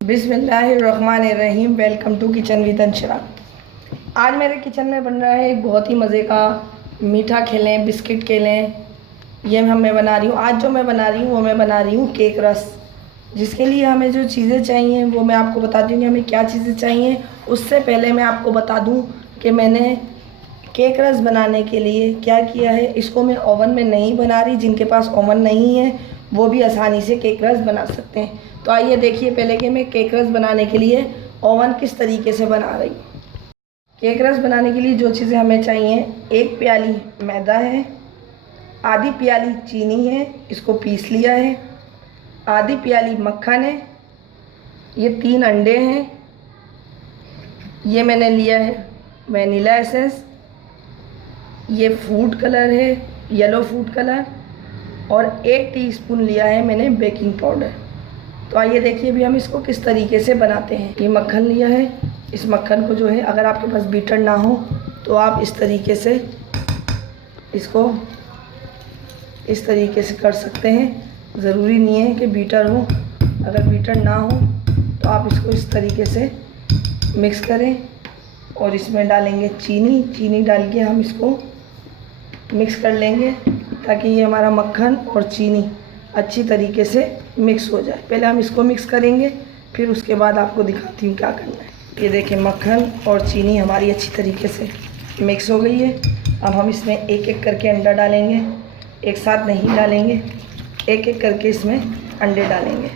बिस्मिल्लाहिर्रहमानिर्रहीम। Welcome to kitchen with Anshara. आज मेरे किचन में बन रहा है एक बहुत ही मज़े का मीठा खेलें बिस्किट खेलें। ये मैं बना रही हूँ। आज जो मैं बना रही हूँ वो मैं बना रही हूँ केक रस। जिसके लिए हमें जो चीज़ें चाहिए वो मैं आपको बताती हूँ कि हमें क्या चीज़ें चाहिए। उससे पहले मैं आपको बता दूँ कि मैंने केक रस बनाने के लिए क्या किया है। इसको मैं ओवन में नहीं बना रही, जिनके पास ओवन नहीं है वो भी आसानी से केक रस बना सकते हैं। तो आइए देखिए पहले कि मैं केक रस बनाने के लिए ओवन किस तरीके से बना रही हूँ। केक रस बनाने के लिए जो चीज़ें हमें चाहिए, 1 प्याली मैदा है, आधी प्याली चीनी है, इसको पीस लिया है, आधी प्याली मक्खन है, ये 3 अंडे हैं, ये मैंने लिया है वनीला एसेंस, ये फूड कलर है येलो फूड कलर, और 1 टीस्पून लिया है मैंने बेकिंग पाउडर। तो आइए देखिए अभी हम इसको किस तरीके से बनाते हैं। ये मक्खन लिया है, इस मक्खन को जो है अगर आपके पास बीटर ना हो तो आप इस तरीके से इसको इस तरीके से कर सकते हैं। ज़रूरी नहीं है कि बीटर हो, अगर बीटर ना हो तो आप इसको इस तरीके से मिक्स करें और इसमें डालेंगे चीनी डाल के हम इसको मिक्स कर लेंगे ताकि ये हमारा मक्खन और चीनी अच्छी तरीके से मिक्स हो जाए। पहले हम इसको मिक्स करेंगे, फिर उसके बाद आपको दिखाती हूँ क्या करना है। ये देखिए मक्खन और चीनी हमारी अच्छी तरीके से मिक्स हो गई है। अब हम इसमें एक एक करके अंडा डालेंगे, एक साथ नहीं डालेंगे, एक एक करके इसमें अंडे डालेंगे।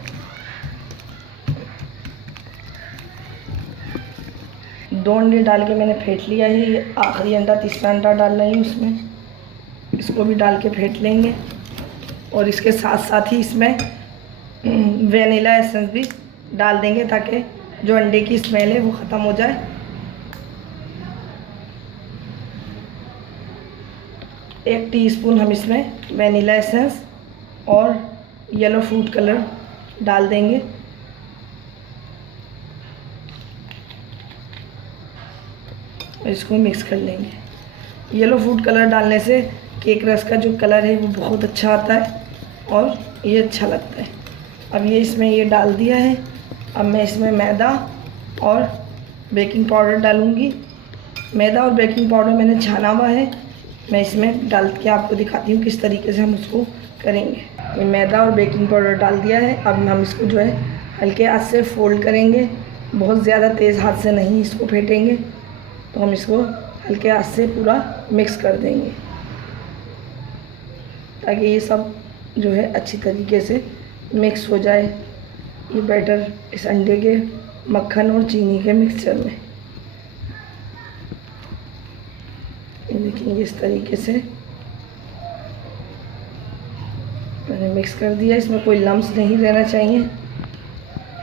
2 अंडे डाल के मैंने फेंट लिया है। ये आखिरी अंडा, तीसरा अंडा डाल रही हूँ उसमें, इसको भी डाल के फेंट लेंगे। और इसके साथ साथ ही इसमें वनीला एसेंस भी डाल देंगे ताकि जो अंडे की स्मेल है वो ख़त्म हो जाए। एक टीस्पून हम इसमें वनीला एसेंस और येलो फूड कलर डाल देंगे। इसको मिक्स कर लेंगे। येलो फूड कलर डालने से केक रस का जो कलर है वो बहुत अच्छा आता है और ये अच्छा लगता है। अब ये इसमें ये डाल दिया है। अब मैं इसमें मैदा और बेकिंग पाउडर डालूँगी। मैदा और बेकिंग पाउडर मैंने छाना हुआ है, मैं इसमें डाल के आपको दिखाती हूँ किस तरीके से हम उसको करेंगे। ये मैदा और बेकिंग पाउडर डाल दिया है। अब हम इसको जो है हल्के हाथ से फोल्ड करेंगे, बहुत ज़्यादा तेज़ हाथ से नहीं इसको फेंटेंगे। तो हम इसको हल्के हाथ से पूरा मिक्स कर देंगे ताकि ये सब जो है अच्छी तरीके से मिक्स हो जाए, ये बैटर इस अंडे के, मक्खन और चीनी के मिक्सचर में। ये देखिए इस तरीके से मैंने मिक्स कर दिया। इसमें कोई लम्स नहीं रहना चाहिए।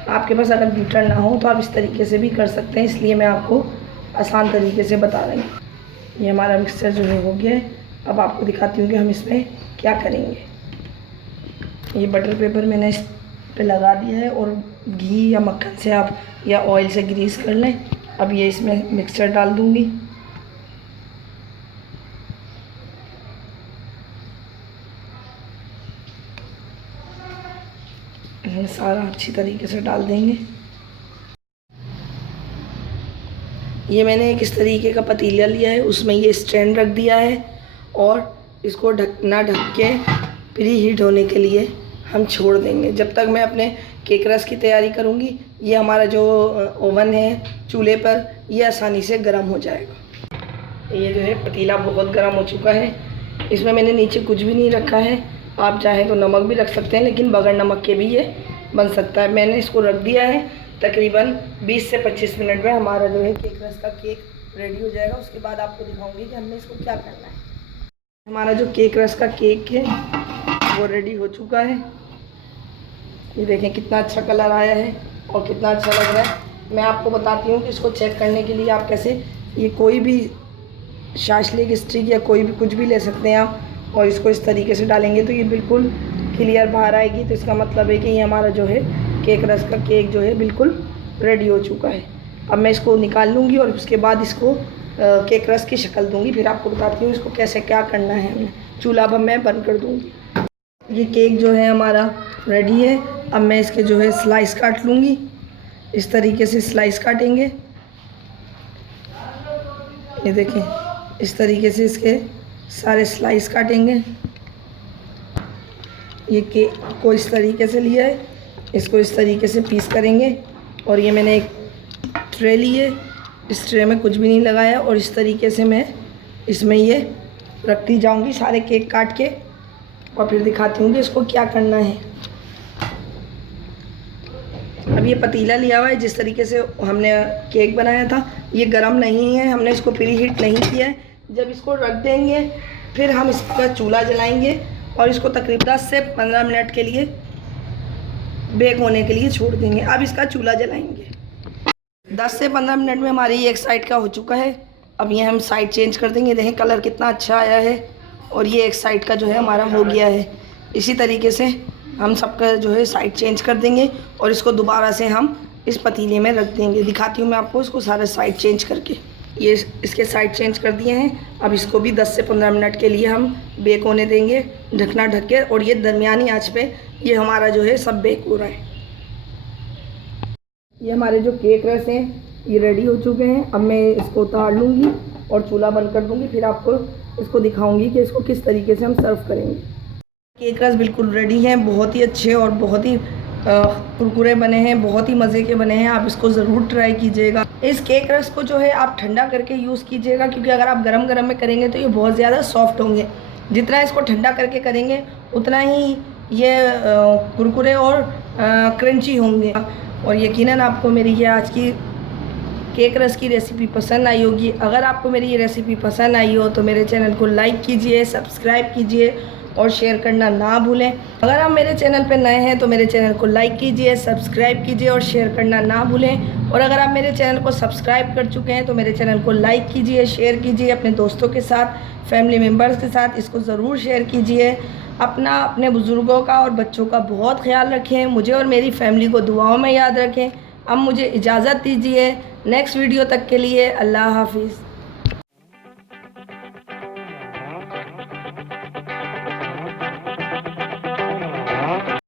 आपके पास अगर बीटर ना हो तो आप इस तरीके से भी कर सकते हैं, इसलिए मैं आपको आसान तरीके से बता रही हूँ। ये हमारा मिक्सचर जो है हो गया है। अब आपको दिखाती हूँ कि हम इसमें क्या करेंगे। ये बटर पेपर मैंने इस पे लगा दिया है और घी या मक्खन से आप या ऑयल से ग्रीस कर लें। अब ये इसमें मिक्सचर डाल दूँगी। ये सारा अच्छी तरीके से डाल देंगे। ये मैंने एक इस तरीके का पतीला लिया है, उसमें ये स्टैंड रख दिया है और इसको ढक के प्री हीट होने के लिए हम छोड़ देंगे। जब तक मैं अपने केक रस की तैयारी करूँगी, ये हमारा जो ओवन है चूल्हे पर, ये आसानी से गर्म हो जाएगा। ये जो है पतीला बहुत गर्म हो चुका है। इसमें मैंने नीचे कुछ भी नहीं रखा है, आप चाहें तो नमक भी रख सकते हैं, लेकिन बगैर नमक के भी ये बन सकता है। मैंने इसको रख दिया है। तकरीबन 20 से 25 मिनट में हमारा जो है केक रस का केक रेडी हो जाएगा। उसके बाद आपको दिखाऊंगी कि हमने इसको क्या करना है। हमारा जो केक रस का केक है वो रेडी हो चुका है। ये देखें कितना अच्छा कलर आया है और कितना अच्छा लग रहा है। मैं आपको बताती हूँ कि इसको चेक करने के लिए आप कैसे, ये कोई भी शाशलिक स्टिक या कोई भी कुछ भी ले सकते हैं आप, और इसको इस तरीके से डालेंगे तो ये बिल्कुल क्लियर बाहर आएगी। तो इसका मतलब है कि ये हमारा जो है केक रस का केक जो है बिल्कुल रेडी हो चुका है। अब मैं इसको निकाल लूँगी और उसके बाद इसको केक रस की शक्ल दूँगी, फिर आपको बताती हूँ इसको कैसे क्या करना है। हमें चूल्हा पर मैं बंद कर दूँगी। ये केक जो है हमारा रेडी है। अब मैं इसके जो है स्लाइस काट लूँगी। इस तरीके से स्लाइस काटेंगे। ये देखें, इस तरीके से इसके सारे स्लाइस काटेंगे। ये केक को इस तरीके से लिया है, इसको इस तरीके से पीस करेंगे। और ये मैंने एक ट्रे ली है, इस ट्रे में कुछ भी नहीं लगाया और इस तरीके से मैं इसमें ये रखती जाऊंगी सारे केक काट के, और फिर दिखाती हूँ कि इसको क्या करना है। अब ये पतीला लिया हुआ है, जिस तरीके से हमने केक बनाया था, ये गर्म नहीं है, हमने इसको प्री हीट नहीं किया है। जब इसको रख देंगे फिर हम इसका चूल्हा जलाएंगे और इसको तकरीबन 10 से 15 मिनट के लिए बेक होने के लिए छोड़ देंगे। अब इसका चूल्हा जलाएंगे। 10 से 15 मिनट में हमारी ये एक साइड का हो चुका है। अब ये हम साइड चेंज कर देंगे। देखें कलर कितना अच्छा आया है और ये एक साइड का जो है हमारा हो गया है। इसी तरीके से हम सबका जो है साइड चेंज कर देंगे और इसको दोबारा से हम इस पतीले में रख देंगे। दिखाती हूँ मैं आपको इसको सारा साइड चेंज करके। ये इसके साइड चेंज कर दिए हैं। अब इसको भी 10 से 15 मिनट के लिए हम बेक होने देंगे, ढकना ढक के। और ये दरमियानी आंच पे ये हमारा जो है सब बेक हो रहा है। ये हमारे जो केक रस हैं ये रेडी हो चुके हैं। अब मैं इसको उतार लूँगी और चूल्हा बंद कर दूँगी, फिर आपको इसको दिखाऊँगी कि इसको किस तरीके से हम सर्व करेंगे। केक रस बिल्कुल रेडी हैं, बहुत ही अच्छे और बहुत ही कुरकुरे बने हैं, बहुत ही मज़े के बने हैं। आप इसको ज़रूर ट्राई कीजिएगा। इस केक रस को जो है आप ठंडा करके यूज़ कीजिएगा, क्योंकि अगर आप गरम गरम में करेंगे तो ये बहुत ज़्यादा सॉफ्ट होंगे। जितना इसको ठंडा करके करेंगे उतना ही ये कुरकुरे और क्रंची होंगे। और यकीनन आपको मेरी ये आज की केक रस की रेसिपी पसंद आई होगी। अगर आपको मेरी ये रेसिपी पसंद आई हो तो मेरे चैनल को लाइक कीजिए, सब्सक्राइब कीजिए और शेयर करना ना भूलें। अगर आप मेरे चैनल पर नए हैं तो मेरे चैनल को लाइक कीजिए, सब्सक्राइब कीजिए और शेयर करना ना भूलें। और अगर आप मेरे चैनल को सब्सक्राइब कर चुके हैं तो मेरे चैनल को लाइक कीजिए, शेयर कीजिए अपने दोस्तों के साथ, फैमिली मेम्बर्स के साथ इसको ज़रूर शेयर कीजिए। अपने बुज़ुर्गों का और बच्चों का बहुत ख्याल रखें। मुझे और मेरी फैमिली को दुआओं में याद रखें। अब मुझे इजाज़त दीजिए। नेक्स्ट वीडियो तक के लिए अल्लाह हाफिज़।